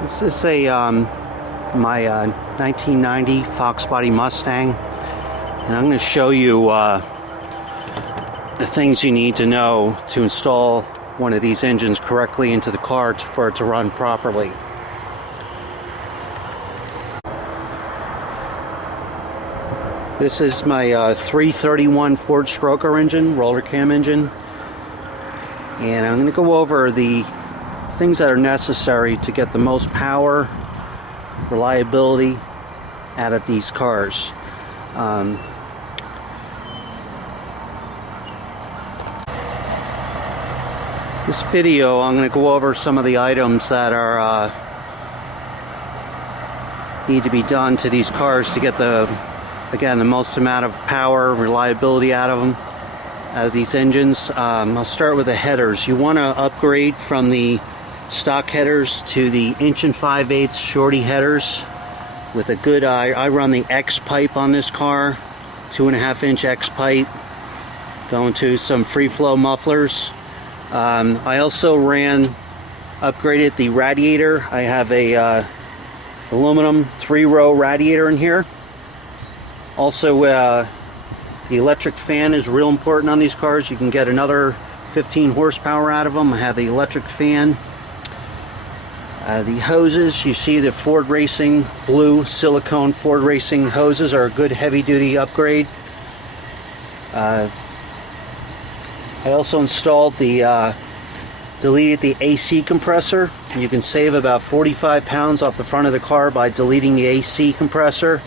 This is a my 1990 Fox Body Mustang, and I'm going to show you the things you need to know to install one of these engines correctly into the car for it to run properly. This is my 331 Ford Stroker engine, roller cam engine, and I'm going to go over the things that are necessary to get the most power, reliability out of these cars. This video, I'm going to go over some of the items that are need to be done to these cars to get the most amount of power, reliability out of these engines. I'll start with the headers. You want to upgrade from the stock headers to the 1 5/8" shorty headers with a good I run the X pipe on this car, 2.5-inch X pipe going to some free flow mufflers. I also upgraded the radiator. I have a aluminum 3-row radiator in here. Also the electric fan is real important on these cars. You can get another 15 horsepower out of them. I have the electric fan. The hoses, you see the Ford Racing blue silicone Ford Racing hoses are a good heavy duty upgrade. I also installed deleted the AC compressor. You can save about 45 pounds off the front of the car by deleting the AC compressor.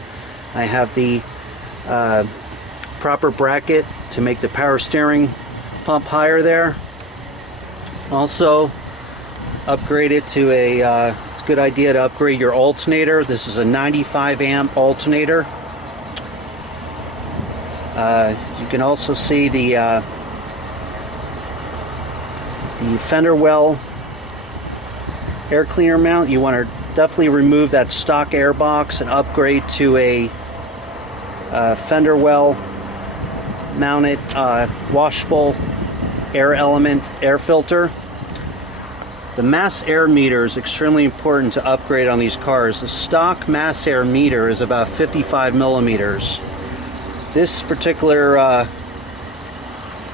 I have the proper bracket to make the power steering pump higher there. Also upgraded to it's a good idea to upgrade your alternator. This is a 95 amp alternator. You can also see the fender well air cleaner mount. You want to definitely remove that stock air box and upgrade to a fender well mounted washable air element air filter. The mass air meter is extremely important to upgrade on these cars. The stock mass air meter is about 55 millimeters. This particular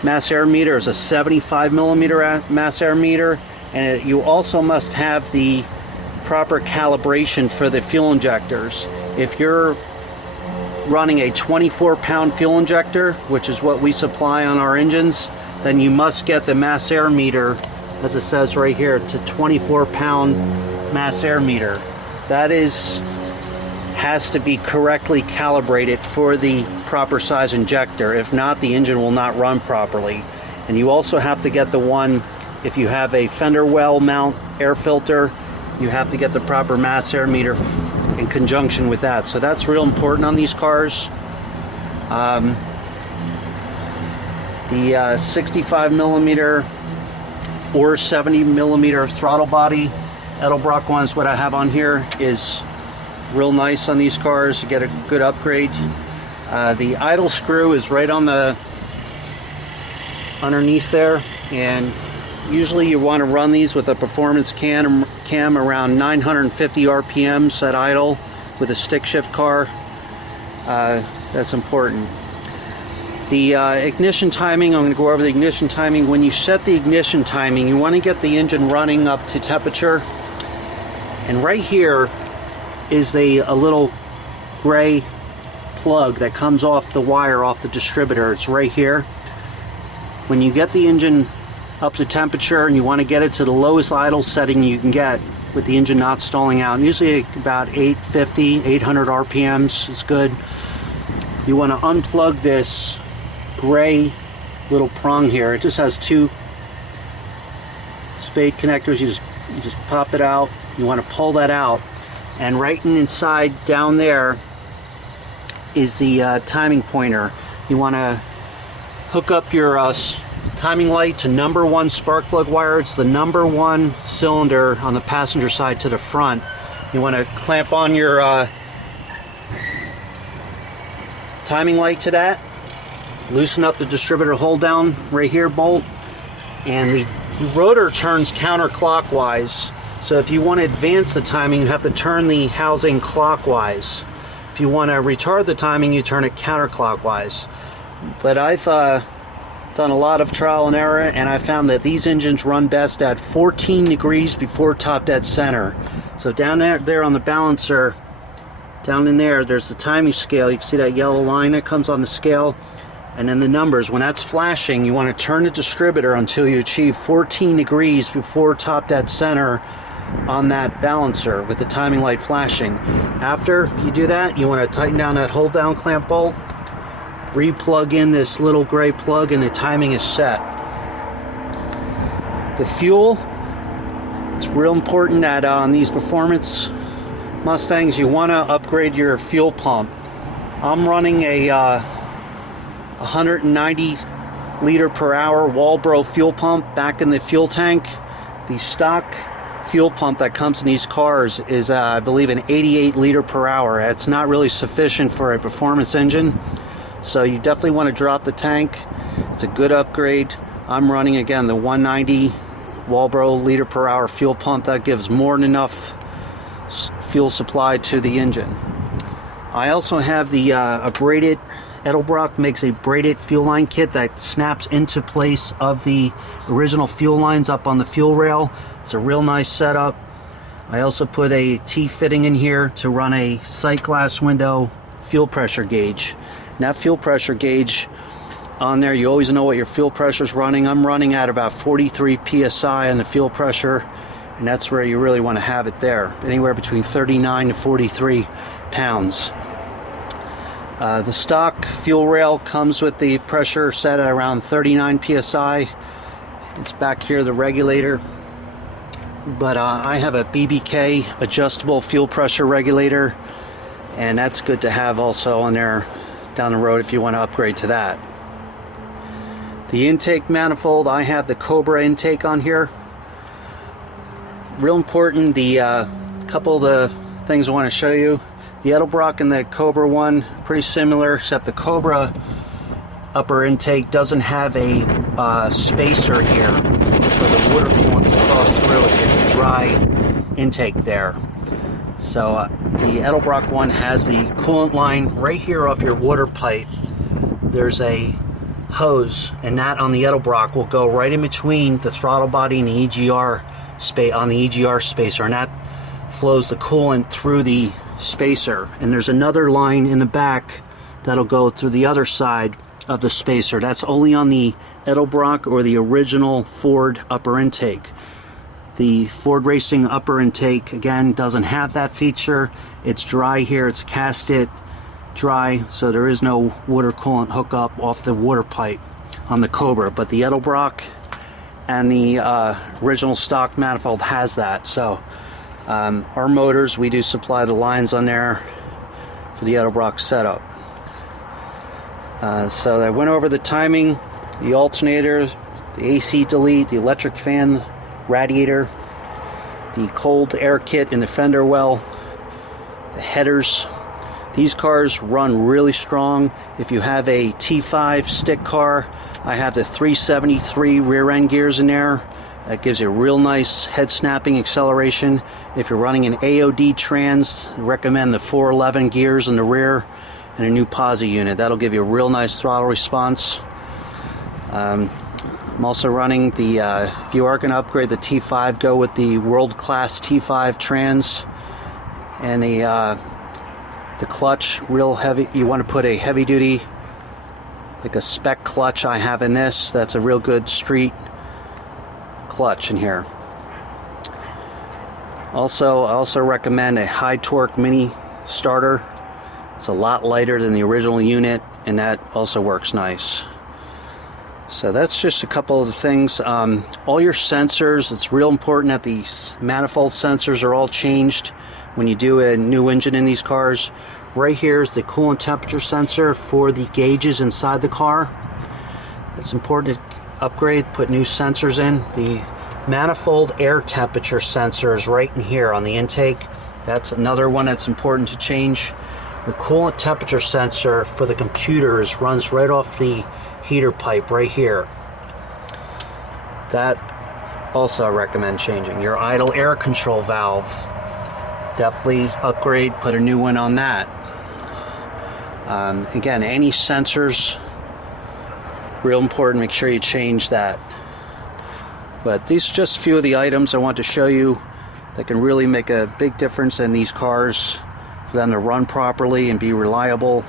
mass air meter is a 75 millimeter mass air meter, and you also must have the proper calibration for the fuel injectors. If you're running a 24-pound fuel injector, which is what we supply on our engines, then you must get the mass air meter, as it says right here, to 24-pound mass air meter. That has to be correctly calibrated for the proper size injector. If not, the engine will not run properly. And you also have to get the one, if you have a fender well mount air filter, you have to get the proper mass air meter in conjunction with that. So that's real important on these cars. The 65 millimeter or 70 millimeter throttle body Edelbrock ones, what I have on here, is real nice on these cars to get a good upgrade. The idle screw is right on the underneath there, and usually you want to run these with a performance cam around 950 RPMs at idle with a stick shift car. That's important. The ignition timing, I'm going to go over the ignition timing. When you set the ignition timing, you want to get the engine running up to temperature. And right here is a little gray plug that comes off the wire off the distributor. It's right here. When you get the engine up to temperature and you want to get it to the lowest idle setting you can get with the engine not stalling out, usually about 850, 800 RPMs is good. You want to unplug this gray little prong here. It just has 2 spade connectors. You just pop it out. You want to pull that out, and right inside down there is the timing pointer. You want to hook up your timing light to number 1 spark plug wire. It's the number 1 cylinder on the passenger side to the front. You want to clamp on your timing light to that. Loosen up the distributor hold down right here bolt, and the rotor turns counterclockwise. So if you want to advance the timing, you have to turn the housing clockwise. If you want to retard the timing, you turn it counterclockwise. But I've done a lot of trial and error, and I found that these engines run best at 14 degrees before top dead center. So down there on the balancer, down in there's the timing scale. You can see that yellow line that comes on the scale, and then the numbers. When that's flashing, you want to turn the distributor until you achieve 14 degrees before top dead center on that balancer with the timing light flashing. After you do that, you want to tighten down that hold down clamp bolt, re-plug in this little gray plug, and the timing is set. The fuel, it's real important that on these performance Mustangs you want to upgrade your fuel pump. I'm running a 190 liter per hour Walbro fuel pump back in the fuel tank. The stock fuel pump that comes in these cars is I believe an 88 liter per hour. It's not really sufficient for a performance engine, so you definitely want to drop the tank. It's a good upgrade. I'm running again the 190 Walbro liter per hour fuel pump. That gives more than enough fuel supply to the engine. I also have the a braided, Edelbrock makes a braided fuel line kit that snaps into place of the original fuel lines up on the fuel rail. It's a real nice setup. I also put a T-fitting in here to run a sight glass window fuel pressure gauge. And that fuel pressure gauge on there, you always know what your fuel pressure is running. I'm running at about 43 psi on the fuel pressure, and that's where you really want to have it there, anywhere between 39 to 43 pounds. The stock fuel rail comes with the pressure set at around 39 psi. It's back here, the regulator. But I have a BBK adjustable fuel pressure regulator, and that's good to have also on there down the road if you want to upgrade to that. The intake manifold, I have the Cobra intake on here. Real important, the couple of the things I want to show you. The Edelbrock and the Cobra one, pretty similar, except the Cobra upper intake doesn't have a spacer here for the water coolant to cross through it. It's a dry intake there. So the Edelbrock one has the coolant line right here off your water pipe. There's a hose, and that on the Edelbrock will go right in between the throttle body and the EGR space on the EGR spacer, and that flows the coolant through the spacer. And there's another line in the back that'll go through the other side of the spacer. That's only on the Edelbrock or the original Ford upper intake. The Ford Racing upper intake again doesn't have that feature. It's dry here, it's casted dry, so there is no water coolant hookup off the water pipe on the Cobra, but the Edelbrock and the original stock manifold has that. So our motors, we do supply the lines on there for the Edelbrock setup. So I went over the timing, the alternator, the AC delete, the electric fan, radiator, the cold air kit in the fender well, the headers. These cars run really strong. If you have a T5 stick car, I have the 373 rear end gears in there. That gives you a real nice head snapping acceleration. If you're running an AOD trans, I recommend the 411 gears in the rear and a new posi unit. That'll give you a real nice throttle response. I'm also running the, if you are going to upgrade the T5, go with the world-class T5 trans, and the clutch, real heavy. You want to put a heavy-duty, like a spec clutch I have in this. That's a real good street clutch in here. Also, I also recommend a high torque mini starter. It's a lot lighter than the original unit, and that also works nice. So that's just a couple of the things. All your sensors, it's real important that the manifold sensors are all changed when you do a new engine in these cars. Right here is the coolant temperature sensor for the gauges inside the car. It's important to upgrade, put new sensors in. The manifold air temperature sensor is right in here on the intake. That's another one that's important to change. The coolant temperature sensor for the computers runs right off the heater pipe right here. That also I recommend changing. Your idle air control valve, definitely upgrade, put a new one on that. Again, any sensors, real important, make sure you change that. But these are just a few of the items I want to show you that can really make a big difference in these cars for them to run properly and be reliable.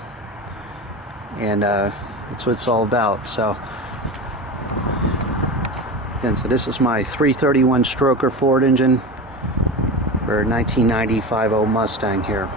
And that's what it's all about. So, again, so this is my 331 stroker Ford engine for 1990 50 Mustang here.